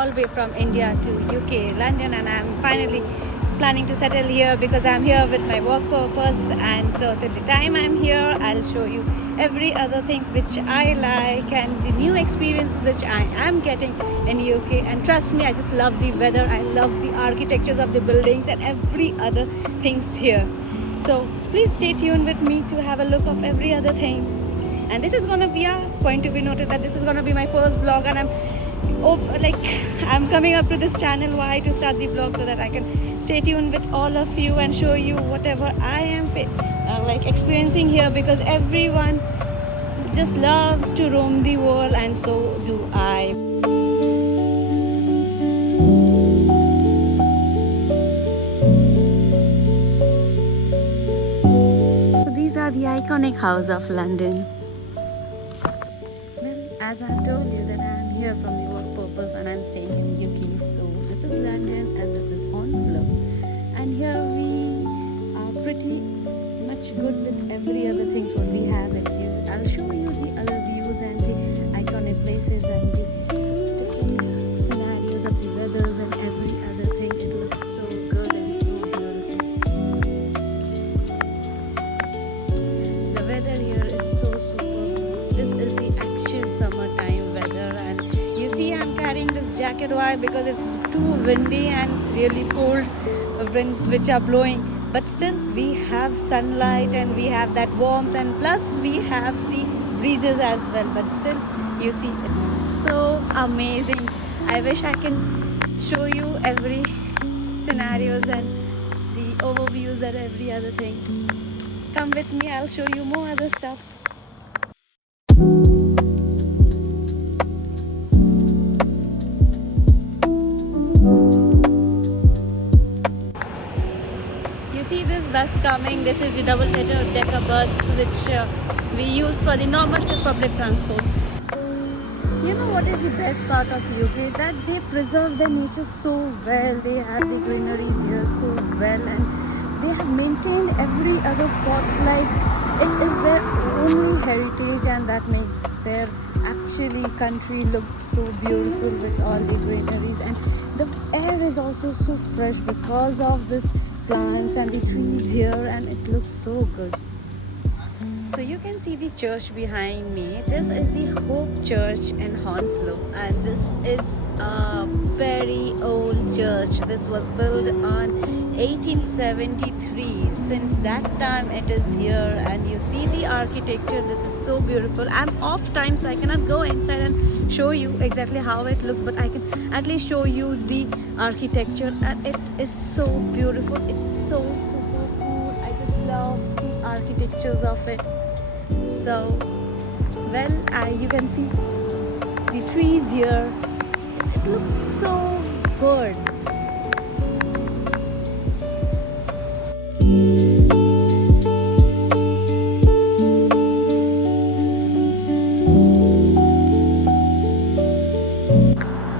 all the way from India to UK, London, and I'm finally planning to settle here because I'm here with my work purpose. And so till the time I'm here, I'll show you every other things which I like and the new experience which I am getting in UK. And trust me, I just love the weather, I love the architectures of the buildings and every other things here. So please stay tuned with me to have a look of every other thing. And this is gonna be a point to be noted that this is gonna be my first vlog, and I'm coming up to this channel why to start the vlog so that I can stay tuned with all of you and show you whatever I am experiencing here, because everyone just loves to roam the world and so do I. So these are the iconic House of London. Well, as I've told you that I'm here from the work purpose and I'm staying in UK. So this is London and this is Hounslow. And here we are pretty much good with every other things what we have. I'll show you the other views and the iconic places and the different scenarios of the weathers and every other thing. It looks so good and so beautiful. The weather here is so superb. This is the actual summertime weather, and you see I'm carrying this jacket. Why? Because it's too windy and it's really cold winds which are blowing, but still we have sunlight and we have that warmth, and plus we have the breezes as well. But still, you see, it's so amazing. I wish I can show you every scenarios and the overviews and every other thing. Come with me, I'll show you more other stuffs. You see this bus coming, this is the double-decker bus which we use for the normal public transports. You know what is the best part of UK? That they preserve their nature so well. They have the greeneries here so well, and they have maintained every other spots like it is their only heritage, and that makes their actually country look so beautiful with all the greeneries. And the air is also so fresh because of this plants and the trees here, and it looks so good. So you can see the church behind me. This is the Hope Church in Hounslow, and this is a very old church. This was built on 1873. Since that time it is here, and you see the architecture. This is so beautiful. I'm off time, so I cannot go inside and show you exactly how it looks, but I can at least show you the architecture, and it is so beautiful. It's so super cool. I just love the architectures of it. So well, you can see the trees here. It looks so good.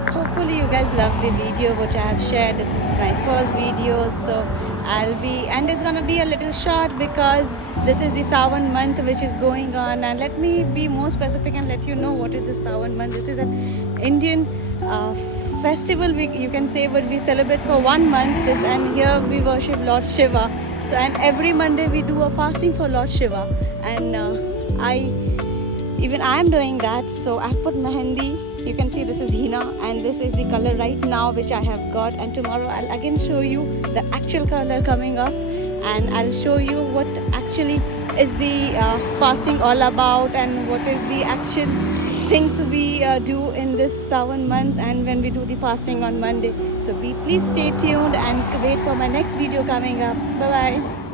Hopefully you guys love the video which I have shared. This is my first video, so it's gonna be a little short because this is the Sawan month which is going on. And let me be more specific and let you know what is the Sawan month. This is an Indian festival, you can say, but we celebrate for 1 month this, and here we worship Lord Shiva. So, and every Monday we do a fasting for Lord Shiva, and I am doing that. So I've put mehendi. You can see this is henna, and this is the color right now which I have got, and tomorrow I'll again show you the actual color coming up, and I'll show you what actually is the fasting all about and what is the actual things we do in this Sawan month and when we do the fasting on Monday. So please stay tuned and wait for my next video coming up. Bye bye.